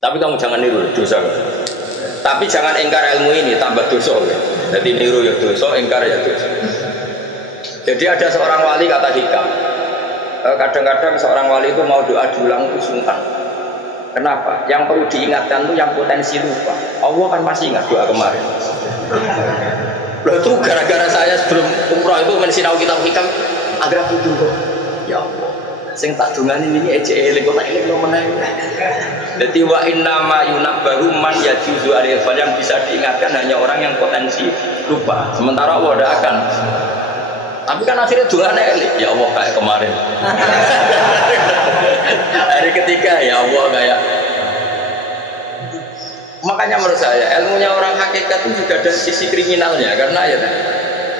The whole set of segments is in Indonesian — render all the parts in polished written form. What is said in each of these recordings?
Tapi kamu jangan niru dosa. Tapi jangan ingkar ilmu ini tambah dosa. Jadi niru ya dosa, ingkar ya dosa. Jadi ada seorang wali kata Hikam. Kadang-kadang seorang wali itu mau doa diulang itu sungkan. Kenapa? Yang perlu diingatkan itu yang potensi lupa. Allah kan masih ingat doa kemarin. Loh itu gara-gara saya sebelum umroh itu mensinau kitab Hikam agar aku tunggu. Ya Allah. Sing tak dungani ini ejek eling kok tak eling no meneh. Dadi wa inna ma yunabbahu man yajuzu al-ifal, yang bisa diingatkan hanya orang yang potensi lupa. Sementara Allah tidak akan. Tapi kan akhirnya dungane eling. Ya Allah kayak kemarin. Hari ketiga ya Allah kayak. Makanya menurut saya ilmunya orang hakikat itu juga ada sisi kriminalnya karena ya.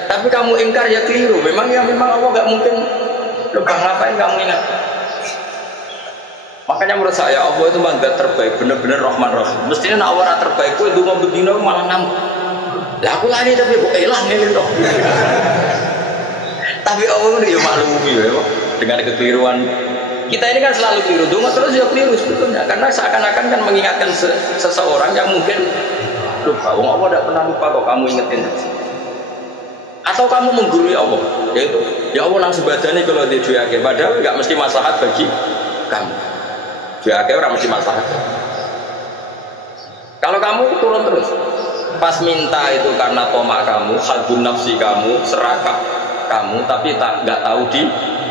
Tapi kamu ingkar ya keliru. Memang Allah nggak mungkin lupa, ngapain kamu ingat? Makanya menurut saya Allah itu mandat terbaik, benar-benar Rahman Rahim. Mestinya nak orang terbaik itu mau begini malah ngamuk. Lah aku lari tapi kok hilang ngelin dong. Tapi Allah itu ya maklumi ya dengan kekeliruan. Kita ini kan selalu keliru, dungo terus ya keliru sebetulnya. Karena seakan-akan kan mengingatkan seseorang yang mungkin lupa. Allah tidak pernah lupa kok kamu ingetin. Atau kamu menggurui Allah, yaitu ya Allah nang sebadane kalau di duake, padahal nggak mesti maslahat bagi kamu. Duake orang mesti maslahat. Kalau kamu turun terus, pas minta itu karena tomak kamu, hadun nafsi kamu, serakah kamu, tapi nggak tahu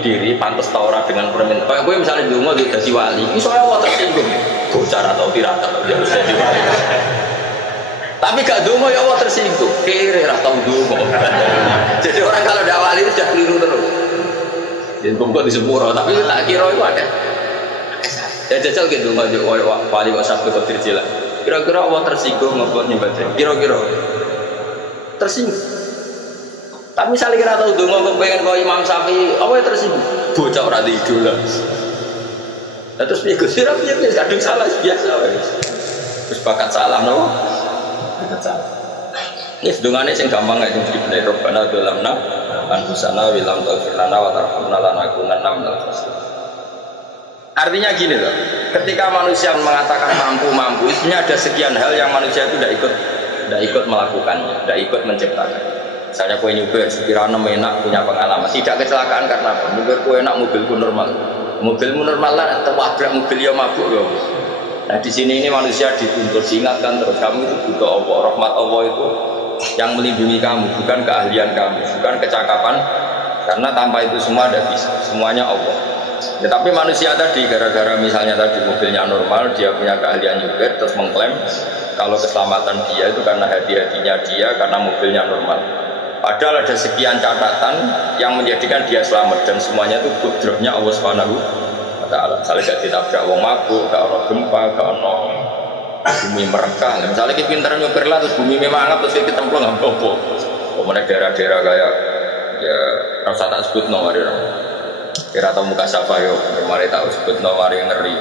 diri, pantas taura dengan permintaan. Kayak gue misalnya di rumah dia jadi wali, ini soalnya Allah tersinggung, bocor atau tidak tahu dia harus jadi wali. Tapi gak dungo ya Allah tersinggung, kere atau dungo. Jadi orang kalau tidak wali itu sudah keliru terus. Jadi pokok di sepuro, tapi tak kira itu ada. Ya jajal gitu dungo wali kok sabtu kok terjela. Kira-kira Allah tersinggung ngobrol nyebatin. Kira-kira tersinggung. Tapi misalnya kira tahu dungo kepengen kau Imam Syafi'i, Allah tersinggung. Bocah orang di idola. Nah, terus dia gusir biasa, kadang salah biasa. Terus bakat salah no. Ini sedungannya yang gampang aja jadi benar. Rabbana dolamna anfusana wilam taghfirlana wa tarhamna lanakunanna minal khasirin. Artinya gini loh, ketika manusia mengatakan mampu, isinya ada sekian hal yang manusia itu tidak ikut melakukannya, tidak ikut menciptakan. Misalnya kue nyuber, sekiranya enak punya pengalaman, tidak kecelakaan karena apa? Nyuber kue enak, mobilku mobilmu normal lah, terwabrak mobil ya mabuk ya. Nah di sini ini manusia dituntut diingatkan terus, kamu itu butuh Allah, rahmat Allah itu yang melindungi kamu, bukan keahlian kamu, bukan kecakapan, karena tanpa itu semua tidak bisa, semuanya Allah. Ya, tapi manusia tadi gara-gara misalnya tadi mobilnya normal, dia punya keahlian nyuber, terus mengklaim kalau keselamatan dia itu karena hati-hatinya dia, karena mobilnya normal. Padahal ada sekian catatan yang menjadikan dia selamat dan semuanya itu kudrahnya Allah Subhanahu wa Ta'ala. Misalnya gak ditabrak wong mabuk, gak ono gempa, gak ono bumi merekah. Misalnya kita pintar nyuper lah terus bumi memang terus kita templung nggak apa-apa. Kemudian daerah-daerah kayak ya rasa tak sebut nomor itu. Kira tahu muka siapa yo, kemarin tak sebut nomor yang ngeri.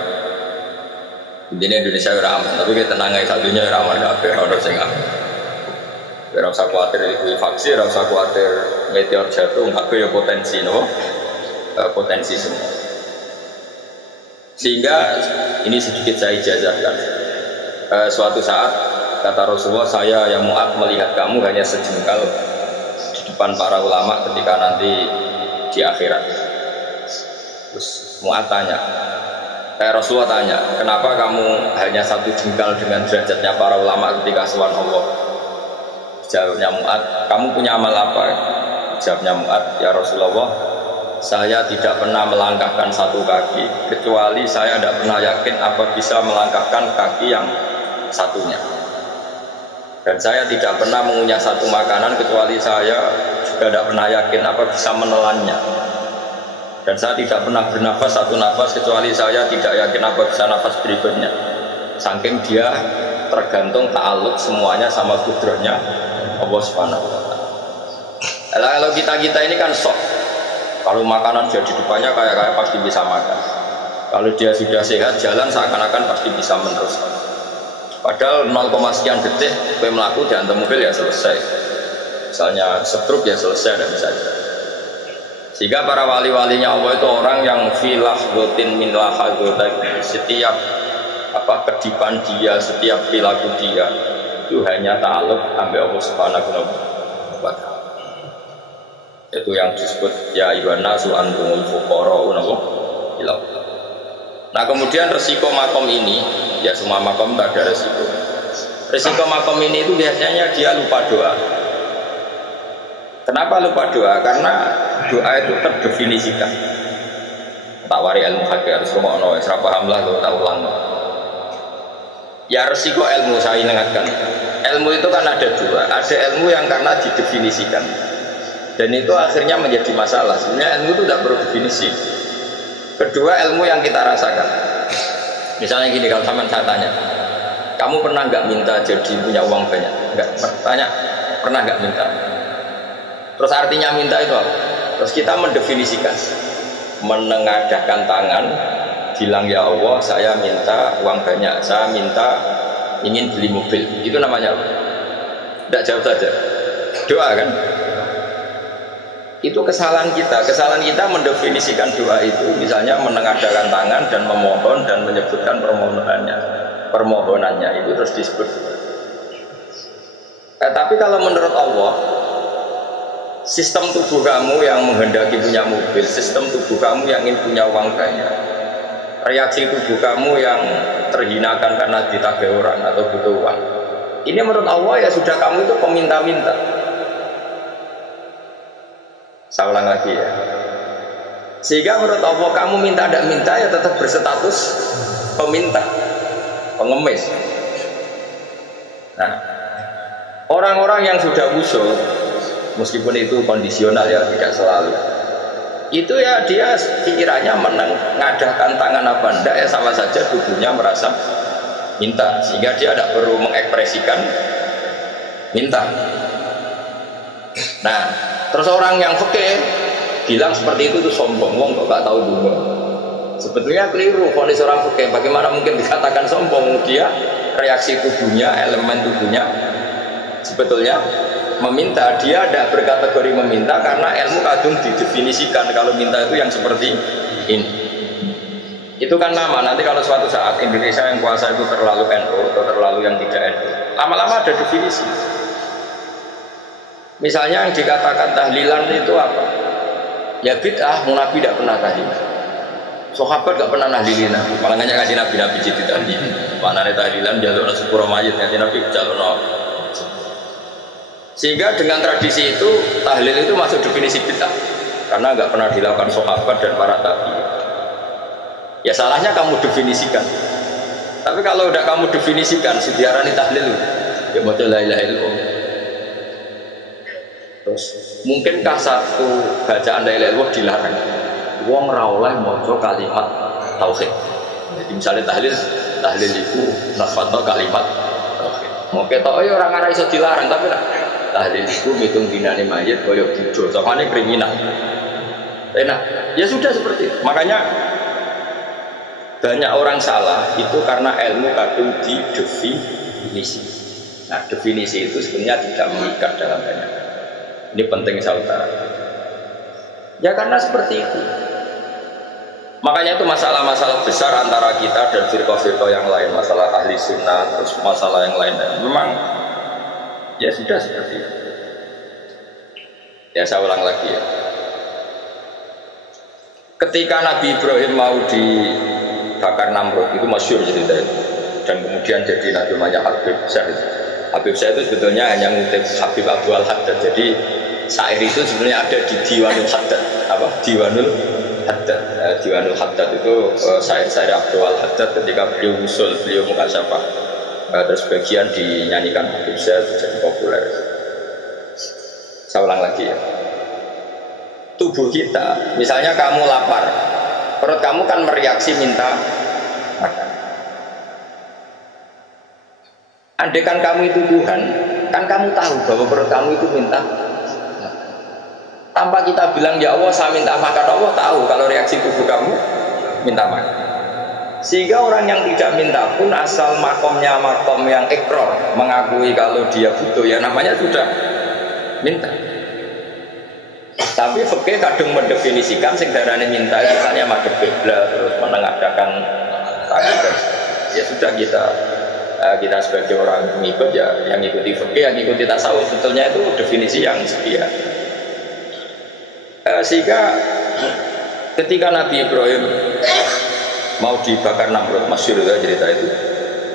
Intinya Indonesia ramah, tapi kita tenang aja satunya ramah kabeh ono sing ora usah khawatir likuifaksi, ora usah khawatir meteor jatuh, kabeh ya potensi no? Potensi semua. Sehingga ini sedikit saya ijazahkan. Suatu saat kata Rasulullah, saya yang Mu'ad melihat kamu hanya sejengkal di depan para ulama ketika nanti di akhirat. Terus Mu'ad tanya, Rasulullah tanya, kenapa kamu hanya satu jengkal dengan derajatnya para ulama ketika sowan Allah? Jawabnya Mu'ad, kamu punya amal apa? Jawabnya Mu'ad, ya Rasulullah, saya tidak pernah melangkahkan satu kaki kecuali saya tidak pernah yakin apa bisa melangkahkan kaki yang satunya. Dan saya tidak pernah mengunyah satu makanan kecuali saya juga tidak pernah yakin apa bisa menelannya. Dan saya tidak pernah bernafas satu nafas kecuali saya tidak yakin apa bisa nafas berikutnya. Saking dia tergantung ta'aluk semuanya sama kudrahnya Allah Subhanahu wa Ta'ala. Kalau kita ini kan sok. Kalau makanan sudah di depannya kayak pasti bisa makan. Kalau dia sudah sehat jalan seakan-akan pasti bisa meneruskan. Padahal 0, sekian detik gue melaku di antar mobil ya selesai. Misalnya stroke ya selesai dan bisa. Sehingga para wali-walinya Allah itu orang yang filah gotin min lahagotai, setiap kedipan dia, setiap perilaku dia itu hanya ta'alluq ambil Allah Subhanahu wa ta'ala. Itu yang disebut ya ayyuhan nasu antumul fuqara'u ila. Nah kemudian resiko makom ini, ya semua makom tak ada resiko. Resiko makom ini itu biasanya dia lupa doa. Kenapa lupa doa? Karena doa itu terdefinisikan. Tak wari ilmu hakir harus rumah serap paham lah kalau tak ulang. Ya resiko ilmu saya ingatkan. Ilmu itu kan ada dua. Ada ilmu yang karena didefinisikan. Dan itu akhirnya menjadi masalah. Sebenarnya ilmu itu tidak perlu definisi. Kedua ilmu yang kita rasakan. Misalnya gini, kalau sama saya tanya, kamu pernah nggak minta jadi punya uang banyak? Nggak. Tanya, pernah nggak minta? Terus artinya minta itu apa? Terus kita mendefinisikan, menengadahkan tangan, bilang ya Allah, saya minta uang banyak, saya minta ingin beli mobil. Itu namanya apa? Tidak jawab saja. Doa kan? Itu kesalahan kita. Kesalahan kita mendefinisikan doa itu, misalnya menengadahkan tangan dan memohon dan menyebutkan permohonannya itu terus disebut. Tapi kalau menurut Allah, sistem tubuh kamu yang menghendaki punya mobil, sistem tubuh kamu yang ingin punya uang banyak, reaksi tubuh kamu yang terhinakan karena ditagih orang atau butuh uang, ini menurut Allah ya sudah kamu itu peminta-minta. Saya ulang lagi ya. Sehingga menurut Allah kamu minta tidak minta ya tetap berstatus peminta, pengemis. Nah, orang-orang yang sudah usul, meskipun itu kondisional ya, tidak selalu, itu ya dia pikirannya mengadahkan tangan apa enggak ya sama saja tubuhnya merasa minta, sehingga dia tidak perlu mengekspresikan minta. Nah, terus orang yang fikih bilang seperti itu sombong, wong kok gak tahu dulu. Sebetulnya keliru. Kalau seorang fikih, bagaimana mungkin dikatakan sombong? Dia reaksi tubuhnya, elemen tubuhnya sebetulnya meminta. Dia tidak berkategori meminta karena ilmu kadung didefinisikan kalau minta itu yang seperti ini. Itu kan lama. Nanti kalau suatu saat Indonesia yang kuasa itu terlalu NU atau terlalu yang tidak NU, lama-lama ada definisi. Misalnya yang dikatakan tahlilan itu apa? Ya bid'ah, Nabi tidak pernah tahlilan. Sahabat tidak pernah nahlilin Nabi. Malah nggak kasih Nabi jadi tahlil. Mana ada tahlilan jalur sepuro mayit ngasih Nabi jalur. Sehingga dengan tradisi itu tahlil itu masuk definisi bid'ah karena nggak pernah dilakukan sahabat dan para tabi. Ya salahnya kamu definisikan. Tapi kalau udah kamu definisikan, sediarani tahlil, ya betul la ilaha illallah. Terus mungkinkah satu bacaan la ilaha illallah dilarang? Wong ra oleh maca kalimat tauhid. Jadi misalnya tahlil itu nasfatno kalimat tauhid. Mungkin tok ya orang ora iso dilarang, tapi lah tahlil itu ngitung dinane mayit kaya bodoh, samane kriminal. Enak. Ya sudah seperti itu. Makanya banyak orang salah itu karena ilmu kadung didefinisi. Nah, definisi itu sebenarnya tidak mengikat dalam banyak. Ini penting saya utarakan. Ya karena seperti itu. Makanya itu masalah-masalah besar antara kita dan firqah-firqah yang lain, masalah ahli sunnah, terus masalah yang lain. Memang ya sudah seperti itu. Ya saya ulang lagi ya. Ketika Nabi Ibrahim mau dibakar Namrud, itu masyhur cerita itu. Dan kemudian jadi namanya Habib Syah. Habib Syah itu sebetulnya hanya ngutip Habib Abdul Haddad. Jadi syair itu sebenarnya ada di Diwanul Haddad. Apa? Diwanul Haddad. Diwanul Haddad itu syair-syair Abdul Haddad ketika beliau usul, beliau mukasyafah. Terus bagian dinyanyikan Habib Syah jadi populer. Saya ulang lagi ya. Tubuh kita, misalnya kamu lapar, perut kamu kan mereaksi minta makan. Andaikan kamu itu Tuhan, kan kamu tahu bahwa perut kamu itu minta makan. Tanpa kita bilang ya Allah saya minta makan, Allah tahu kalau reaksi tubuh kamu minta makan. Sehingga orang yang tidak minta pun asal makomnya makom yang ikrar, mengakui kalau dia butuh, ya namanya sudah minta. Tapi fikih kadang mendefinisikan sing darane minta misalnya madhep kiblat terus menengadahkan tangan. Ya sudah kita sebagai orang pengikut ya yang ikuti fikih, yang ikuti tasawuf, sebetulnya itu definisi yang sekian. Sehingga ketika Nabi Ibrahim mau dibakar Namrud, masyhur itu cerita itu,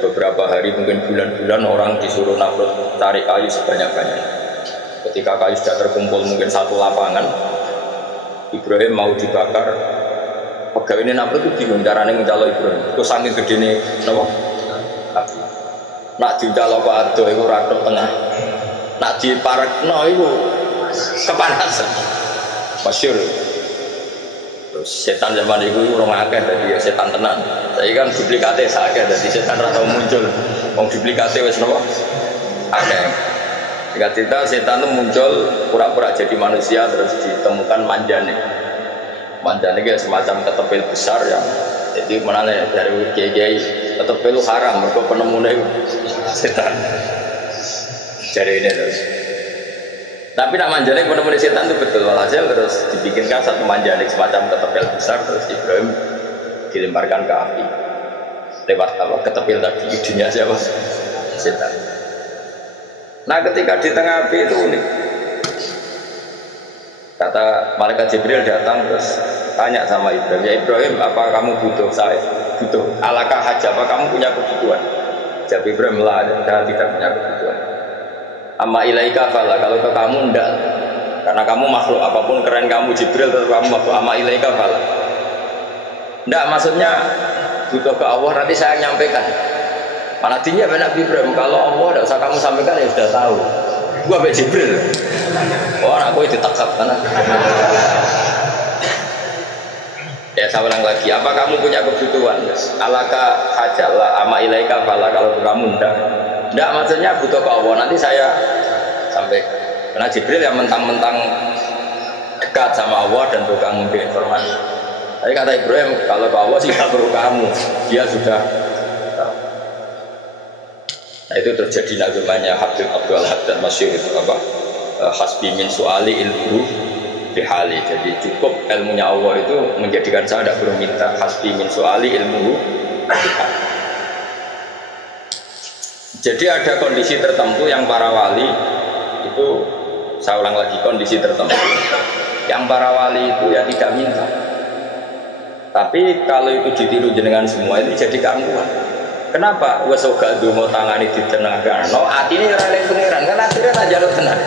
beberapa hari mungkin bulan-bulan orang disuruh Namrud tarik kayu sebanyak-banyaknya. Ketika kayu sudah terkumpul mungkin satu lapangan, Ibrahim mau dibakar. Pegawai ini Namrud itu bingung caranya mencalok Ibrahim. Terus saking gede nih, kenapa? Nak diuncalok Pak Ado itu rakyat tengah. Nak diparekno itu kepanasan. Masyhur. Terus setan zaman itu orang akeh, jadi ya setan tenan. Saya kan duplikatnya sakit, jadi setan rata muncul. Wong duplikatnya wes nopo akeh. Jika cerita setan itu muncul pura-pura jadi manusia terus ditemukan manjane. Manjane itu semacam ketepil besar yang jadi mana dari kiai ketepil haram, mereka penemunya setan. Jadi ini terus. Tapi nak manjane penemunya setan itu betul, walhasil terus dibikinkan satu manjane semacam ketepil besar terus Ibrahim dilemparkan ke api lewat apa ketepil tadi, idenya siapa? Setan. Nah ketika di tengah api itu unik. Kata malaikat Jibril datang terus tanya sama Ibrahim, ya Ibrahim apa kamu butuh saya? Butuh alakah haja, apa kamu punya kebutuhan? Jawab Ibrahim lah, saya tidak punya kebutuhan. Amma ilaika fala, kalau ke kamu enggak, karena kamu makhluk apapun keren kamu Jibril tetap kamu makhluk. Amma ilaika fala, enggak maksudnya butuh ke Allah nanti saya nyampaikan. Mana dinya Nabi Ibrahim, kalau Allah enggak usah kamu sampaikan ya sudah tahu. Gua be Jibril. Oh aku itu taksab karena. Ya saya ulang lagi, apa kamu punya kebutuhan? Alaka hajalah, amma ilaika fala, kalau kamu enggak. Enggak maksudnya butuh ke Allah nanti saya sampai karena Jibril yang mentang-mentang dekat sama Allah dan tukang memberi informasi. Tapi kata Ibrahim kalau ke Allah sih tidak perlu kamu, dia sudah tahu. Nah itu terjadi namanya Habib Abdul Haddad masyhur itu apa hasbi min suali ilmu bihali. Jadi cukup ilmunya Allah itu menjadikan saya tidak perlu minta. Hasbi min suali ilmu bihali. Jadi ada kondisi tertentu yang para wali itu, saya ulang lagi, kondisi tertentu yang para wali itu ya tidak minta. Tapi kalau itu ditiru jenengan semua itu jadi gangguan. Kenapa? Wes ora ndonga tangani ditenangkan. No atine ora eling pangeran, kan akhirnya ora njaluk tenan.